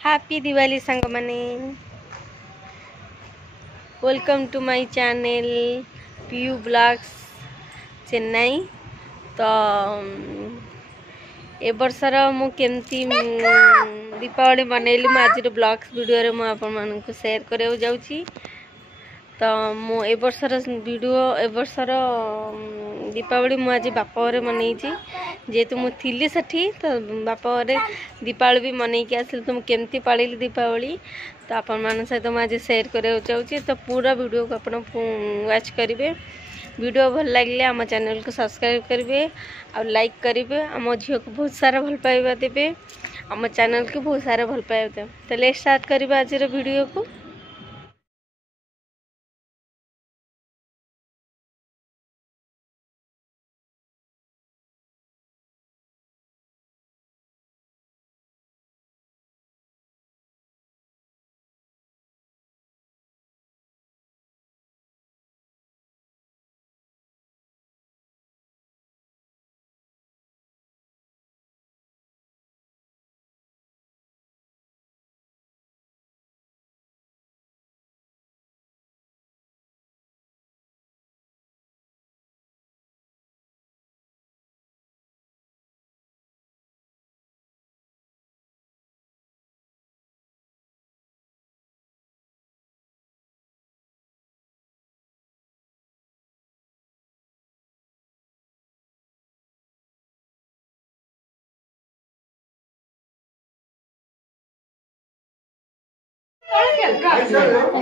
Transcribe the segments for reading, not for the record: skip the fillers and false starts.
Happy Diwali song माने welcome to my channel Piyu blogs Chennai. तो ए बर्षर मु केमती दीपावली मनैली आज ब्लॉग्स वीडियो रे मु आपन मानन को शेयर करे जाउची। तो मु ए बर्षर वीडियो ए बर्षर दीपावली मु आज बापारे मनईची जेहेतु मु थिली सेठी। तो बापारे दीपावली भी मनई के आसिल तो केमती पाली दीपावली तो आपण मान सहित मु आज शेयर करे चाहूँगी। तो पूरा वीडियो को आपण वॉच करेंगे। वीडियो भल लगे आम चैनल को सब्सक्राइब करेंगे और लाइक करेंगे। आम झील को बहुत सारा भल पाइबा देवे आम चैनल को बहुत सारा भल पाइबा देवे। तो लेट स्टार्ट करिबा आज वीडियो को।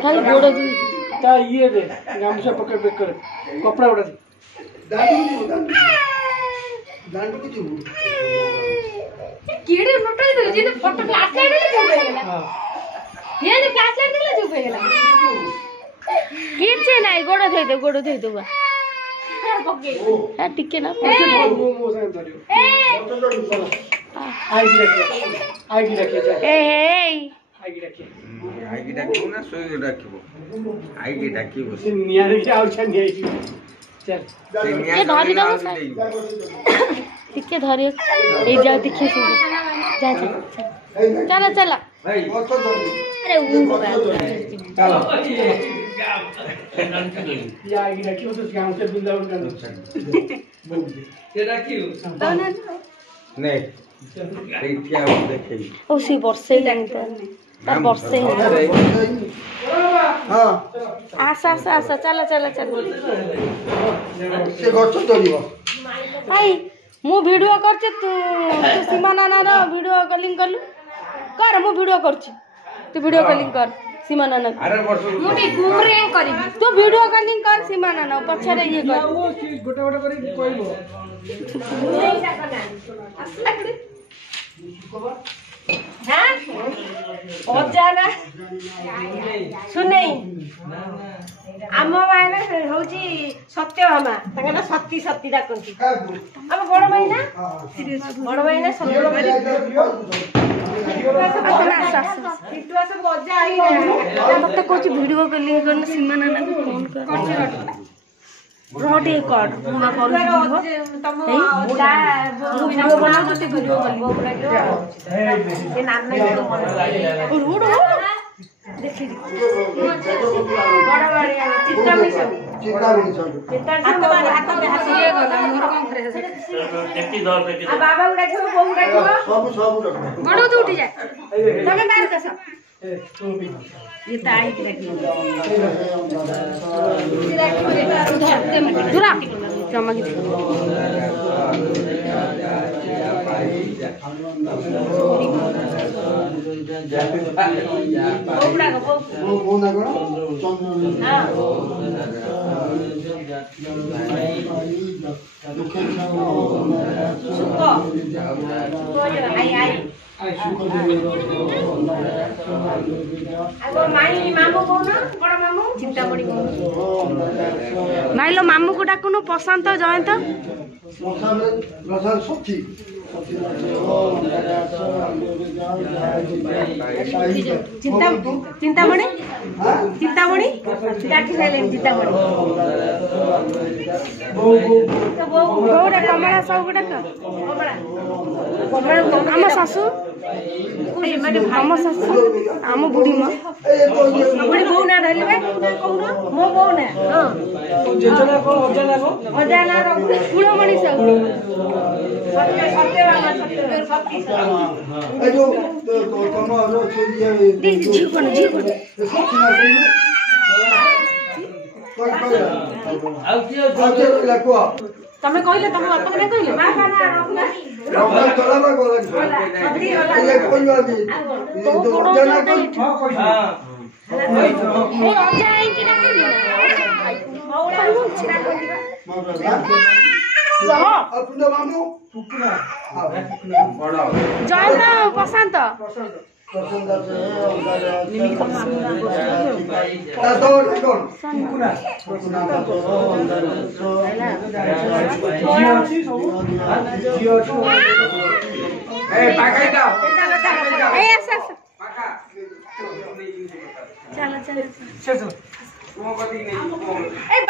खाली गोड़ ता ये दे गामछा पकड़ पे कर कपड़ा उड़ा दे दांडू की जो कीड़े नोटाई दे जे फोटो फ्लैश लाइट ले चुप गेला। हां ये ने फ्लैश लाइट ले चुप गेला किछे नाही गोड़ धोई दो बा हां टिके ना मो से धरियो आईडी रखे ए आईगी डाकिबो ना सोई डाकिबो आईगी डाकिबो से निया रे आउ छ निया चल ये धरि दो टिके धरि ए जा देखिए से जा चलो चलो अरे वो चलो या आईगी डाकिबो तो गांव से बिंदावन कर ये डाकियो नहीं क्या देखे ओ सी वर्षे लगता तार वर्षे हां आसा चला से गछ तोड़िबो भाई मु वीडियो करछ तू सीमा नाना रो वीडियो कॉलिंग करलु कर मु वीडियो करछ तू वीडियो कॉलिंग कर सीमा नाना अरे वर्ष मु भी घूमरे करबी तू वीडियो कॉलिंग कर सीमा नाना पछरे ये कर गोटा गोटा करी कहबो हां ओ जाना सुनै आम माने होची सत्यभामा तंगना सती सती डाकंती आम बड़ भाई ना सत्य पिटुआ सब बजा आई ना मत कोची वीडियो कॉलिंग करन सीमा नाना को फोन कर रोटी कर मुना करू तम वीडियो बना तो वीडियो कॉलिंग ये नाम नहीं उड़ देखि बड़ा बड़ा चित्रा मिशन हसिए गला मोर कोन करे देखि दर देखि आ बाबा उडा छो बहू उडा छो सब बड़ो तो उठी जाए तमे बाहर कस ये ताई दूरा जमा की ओबड़ा वो ना करो हां सुको आई माई मामू कौन बड़ मामू चिंता पड़ी माइलो मामू को डाकुनु प्रशांत जयंत चिंतामणि डाकी साइलेन चिंतामणि कमला सब डाक आम शाशु ଆମ ଶାଶୁ ଆମ ବୁଢ଼ୀ ମା ବୁଢ଼ୀ ବୋଉ ନା ଧରିଲେ କହୁନ ମୋ ବୋଉ ନା କୁଳମଣି ସାହୁ ତମେ କହିଲେ ତମ ବାପା ନା କହିଲେ ଜୟନ୍ତ ପ୍ରଶାନ୍ତ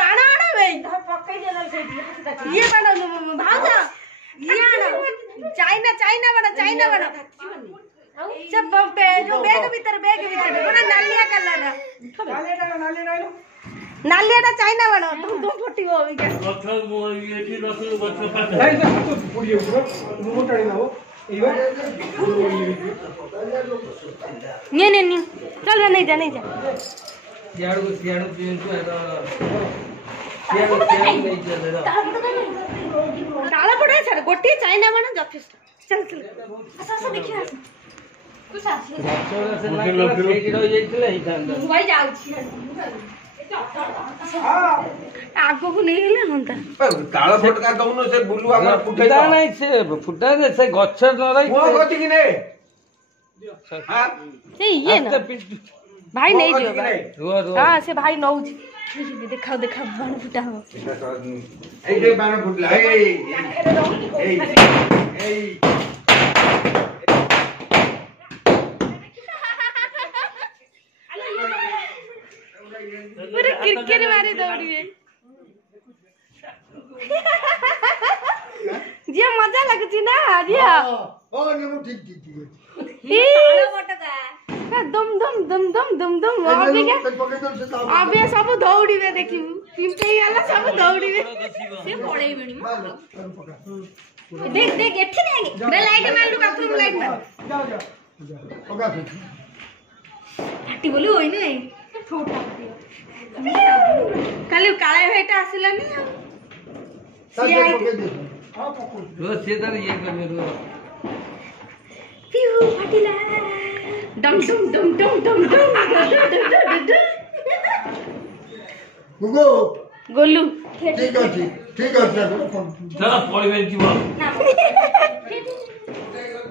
ବାଣ ଆଣ ଇଏ ବାଣ ଭାଉଜ ଇଏ ଆଣ ଚାଇନା ଚାଇନା ବାଣ ଚାଇନା ବାଣ जो बैग भीतर पूरा नालिया कलर नालियाटा चाइना बाण तुम फुटिबो अबिका गछ मो एठी रस गछ फाटा ए पुडियो मो टाडी नाओ एवा ने चल नहीं जा याडो पिंतु ताला पड़े छाड़ गोटी चाइना बाण जथेष्ट चल देखिया आगको नहीं ताल फटका दउन से बुलु हमर फुटै नहीं से फुटा से गछ न रही वो गति कि नहीं हां से ये ना भाई नहीं जो हां से भाई नौ देखाओ बाण फुटा हो ए जे बाण फुटला ए पूरे क्रिकेट मारे दौड़िए जे मजा लगुची ना जिया ओ ने मु ठीक दम अबे सब दौड़िबे देखिबू पिंपे वाला सब दौड़िबे से पड़ेइबेनी देख एठी नहीं रे लाइट मार लू बाथरूम लाइट मार जाओ ओगा फाटी बोली होई नहीं छोटा काली काळे भेटा आसिलानी सिए रो से तर ये करने रो पिऊ फाटिला डम गुगो गोलू ठीक अछि चला पळिबे जीव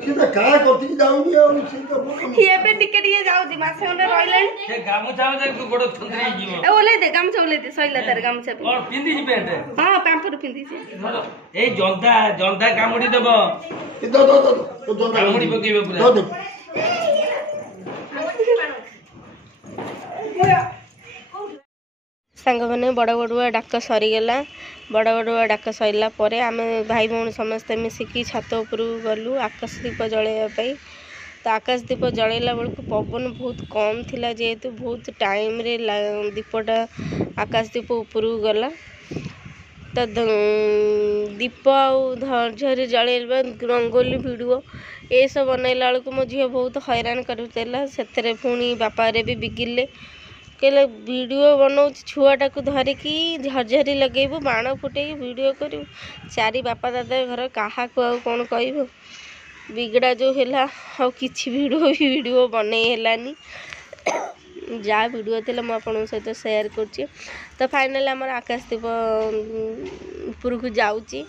सीधा का करती जाउनी और सीधा ये पे टिकट ये जाउ दी मासे ओने रहिलेन से गामछा जे गोड़ थंदरी जीव ए ओले दे गामछा ओले दे सइला तार गामछा और पिंदी जी पेट हां पैंपर पिंदी जी ए जंदा कामुडी देबो दो जंदा कामुडी पकेबे पूरा दो सांग मैंने बड़ बड़ुआ डाक सरीगला बड़ बड़ुआ डाक सरला आम भाई भौणी समस्ते मिसिकी छात उपर गलु आकाश दीप जलैवाई तो आकाश दीप जलैला बेलू पवन बहुत कम थिला जेहेतु बहुत टाइम रे दीपटा आकाश दीप उपर गला तो दीप आर्झर जलैवा रंगोली भिडियो ये सब बनैला बेलू मो झील बहुत हैरान करूला से पुणी बापा रे भी बिगिले कहले वीडियो बनाऊ छुआटा को धरिकी झरझरी लगेबू बाण फुटे वीडियो करू चारि बापा दादा घर क्या कौन कह बिगड़ा जो है कि वीडियो बन जहाँ वीडियो थी मुझे सहित सेयार कर तो फाइनल आम आकाश दीप ऊपर को जाऊँगी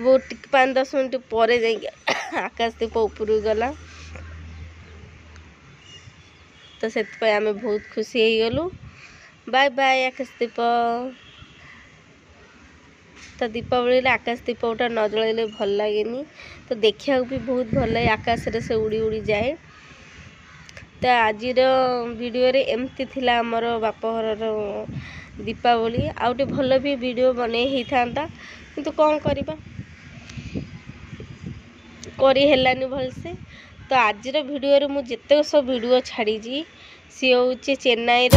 बहुत 5-10 मिनट पर आकाश दीप ऊपर गला तो से आम बहुत खुशी हो गलु बाय बाय आकाश दीप तो दीपावली आकाश दीप गोटा न जलैले भल लगे तो देखा भी बहुत भल लगे आकाश रे से उड़ी उड़ी जाए तो आज वीडियो रे एमती थिला हमर बापघर दीपावली आउटे भल भी वीडियो बने ही था किंतु कौन करवा करी हेलानी भल से तो आज भिडियो मुझे जिते सब वीडियो छाड़ी सी हूँ चेन्नई